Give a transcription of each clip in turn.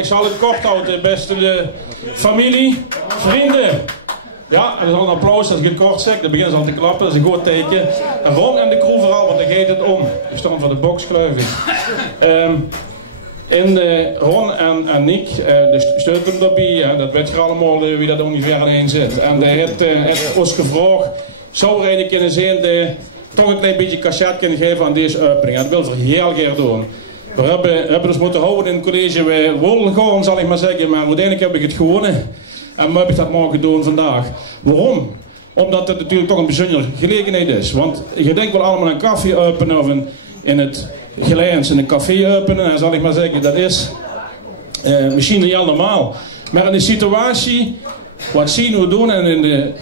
ik zal het kort houden, beste familie, vrienden. Ja, en er is al een applaus als ik het kort zeg. Dan beginnen ze al te klappen, dat is een goed teken. En Ron en de crew vooral, want daar gaat het om. We staan voor de box, geloof ik. Ron en Nick, de steunpunt erbij, dat weet je allemaal wie dat ongeveer aan één zit. En hij heeft ons gevraagd, zou er een kunnen zijn die toch een klein beetje cachet kunnen geven aan deze opening. En dat wil ze heel graag doen. We hebben dus moeten houden in het college, wij wilden gewoon, zal ik maar zeggen, maar uiteindelijk heb ik het gewonnen. En heb ik dat morgen doen vandaag. Waarom? Omdat het natuurlijk toch een bijzondere gelegenheid is. Want je denkt wel allemaal aan koffie openen of in het Gelijns in een café openen. En zal ik maar zeggen, dat is misschien niet heel normaal. Maar in de situatie, wat zien we doen en in de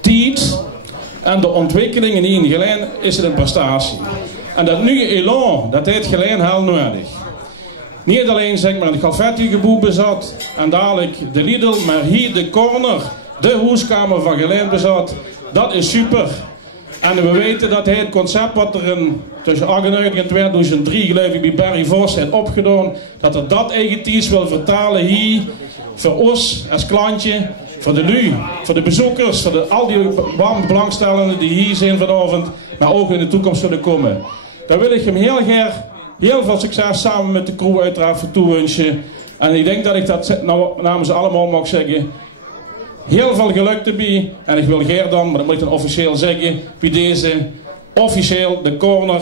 tijd en de ontwikkelingen die in Gelijns is het een prestatie. En dat nu elan, dat heeft Gelijns heel nodig. Niet alleen zeg maar het Galvetti-geboek bezat en dadelijk de Lidl, maar hier de corner, de hoeskamer van Gelijns bezat. Dat is super. En we weten dat het concept wat er tussen 1998 en 2003 geloof ik bij Barry Vos heeft opgedaan, dat dat egentisch wil vertalen hier voor ons als klantje, voor de lui, voor de bezoekers, voor al die warme belangstellenden die hier zijn vanavond, maar ook in de toekomst zullen komen. Daar wil ik hem heel graag heel veel succes samen met de crew uiteraard voor toewensen. En ik denk dat ik dat namens allemaal mag zeggen. Heel veel geluk erbij. En ik wil Geert dan, maar dat moet ik dan officieel zeggen, bij deze officieel de corner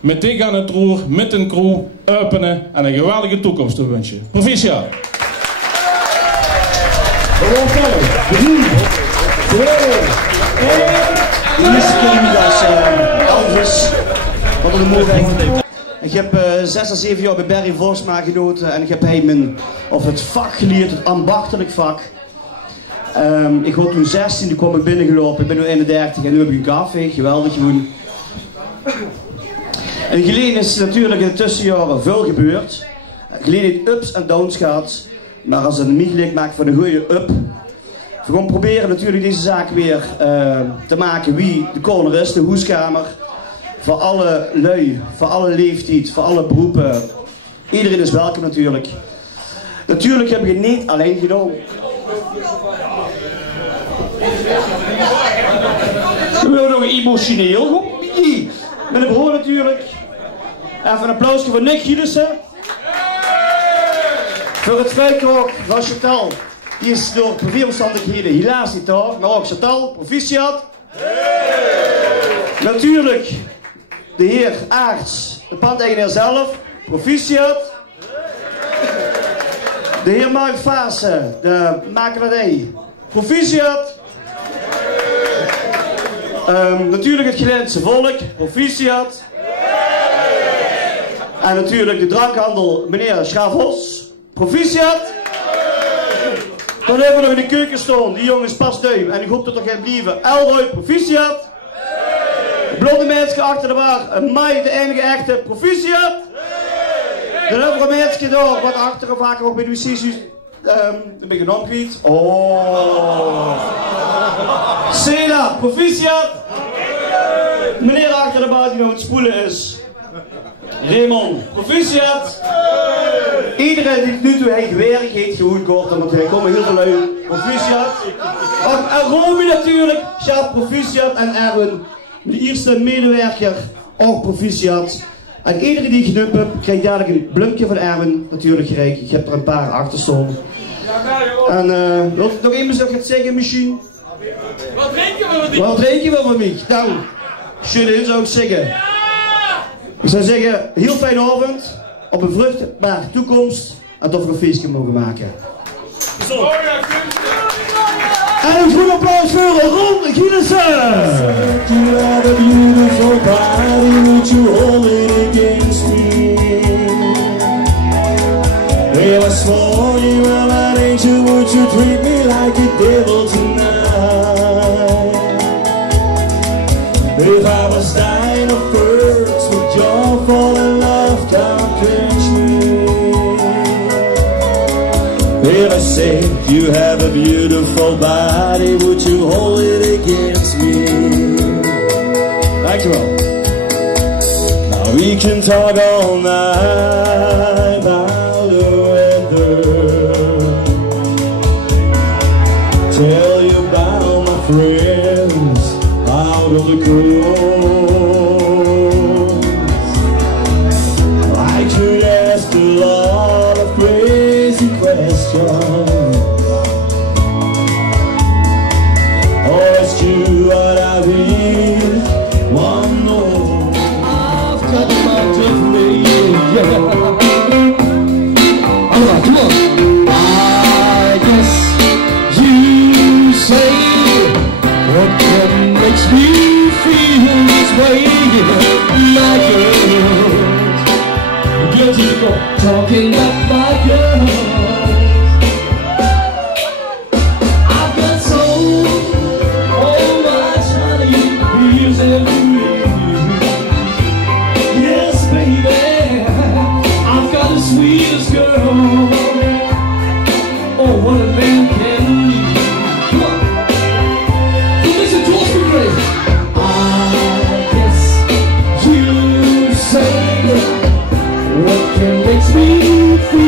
met dik aan het roer, met een crew, openen en een geweldige toekomst te wensen. Proficiat! De eerste keer als Elvis, wat een mooie. Ik heb 6 à 7 jaar bij Barry Vosma genoten en ik heb het vak geleerd, het ambachtelijk vak. Ik was toen 16, toen kwam ik binnengelopen, ik ben nu 31 en nu heb ik een café, geweldig gewoon. En geleden is natuurlijk in de tussenjaren veel gebeurd. Geleden heeft ups en downs gehad, maar als het een gelijk maakt voor een goede up. We gaan proberen natuurlijk deze zaak weer te maken wie de corner is, de hoeskamer. Voor alle lui, voor alle leeftijd, voor alle beroepen. Iedereen is welkom natuurlijk. Natuurlijk heb ik het niet alleen gedaan. We willen nog emotioneel. Met een broer natuurlijk. Even een applausje voor Nick Gielissen. Voor het vrijkook van Chantal. Die is door privéomstandigheden helaas niet daar. Maar ook Chantal, proficiat. Natuurlijk de heer Aarts, de pandeigenaar zelf, proficiat. De heer Mark Vaassen, de makelaardij, proficiat. Natuurlijk het Gelijnse volk, proficiat. En natuurlijk de drankhandel, meneer Schavos, proficiat. Dan hebben we nog in de keuken staan, die jongens pas duim. En ik hoop dat er gaan blijven. Elroy, proficiat. Blonde mensen achter de bar, Mai de enige echte, proficiat. Dan hebben we een mensen daar, wat achter vaak ook bij de wc's. Dan ben ik een naam kwijt. Oh. Seda, proficiat. Meneer achter de bar die nog aan het spoelen is. Raymond, proficiat. Iedereen die nu toe eigen werk heeft, gewoon kort, want er komen heel veel lui. Proficiat. En Romy natuurlijk, Sjaap, proficiat. En Erwin, de eerste medewerker, ook proficiat. En iedereen die geknupt hebt, krijgt dadelijk een blunkje van Erwin, natuurlijk gelijk. Ik heb er een paar achter staan. En wilt u nog even zo gaan zeggen misschien? Wat drinken we van die? Wat drinken we van mij? Nou, jullie zou ik zeggen. Ik zou zeggen, heel fijne avond, op een vruchtbare toekomst en dat we een feestje mogen maken. En een goed applaus voor Ron Gielissen! You have a beautiful body, would you hold it against me? Well, I swore you were an angel, would you treat me like a devil tonight? If I was dying of thirst, would your falling love come quench me? If I said you have a beautiful body, would you hold it against me? Dankjewel. Now we can talk all night about the weather. tell you about my friends out on the coast. I could ask a lot of crazy questions, or ask you what I mean. One more, I've got my definition. Alright, come on. I guess you say what makes me feel this way, my girls. Girls, you go talking about my girls. I've got so much honey feels in me. Yes, baby, I've got the sweetest girl. Oh, what a man can be. Come on. Listen to us, great. I guess you say what can make me feel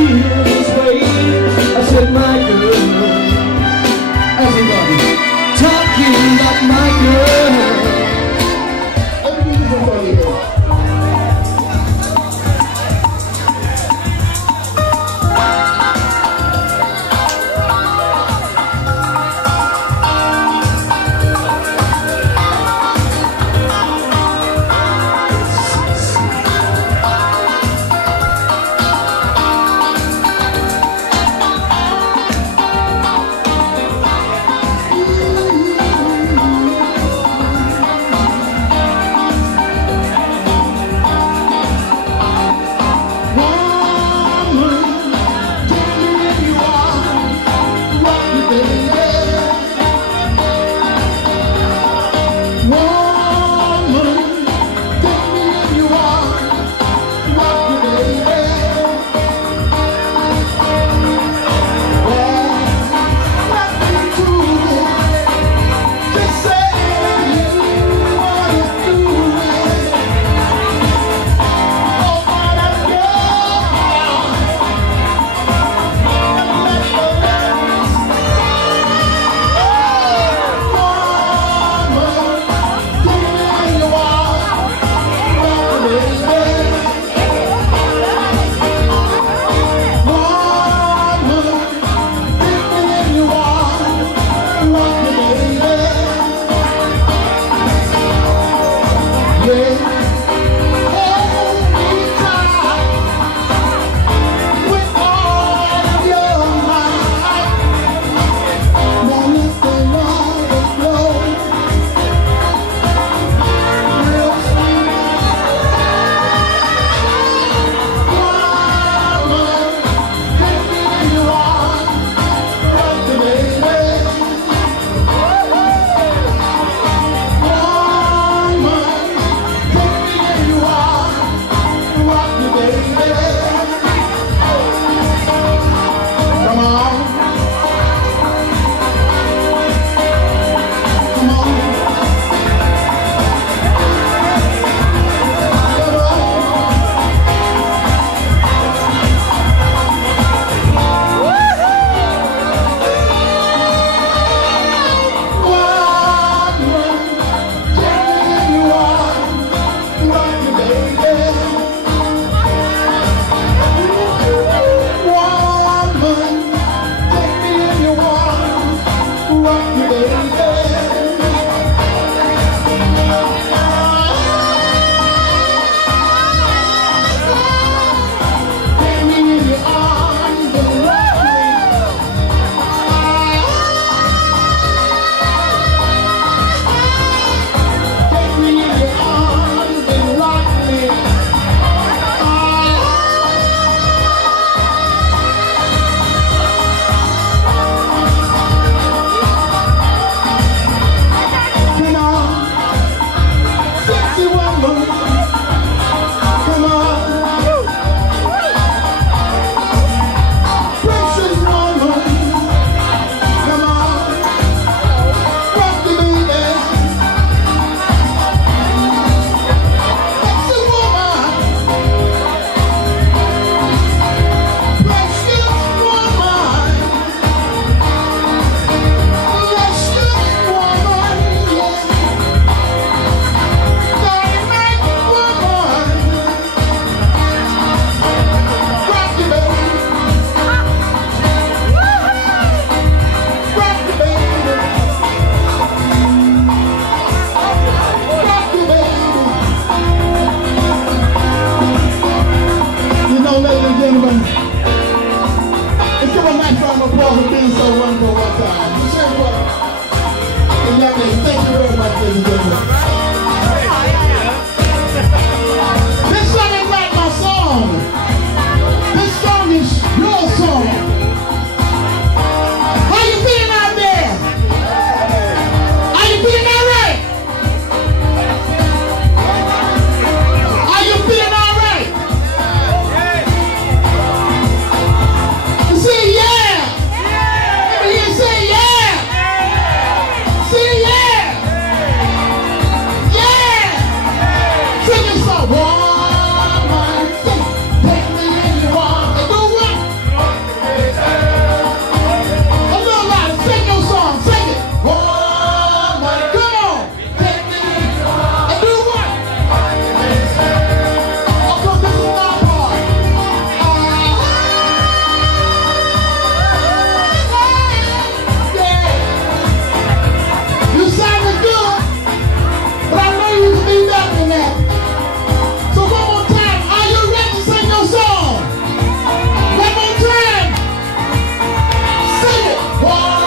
Why?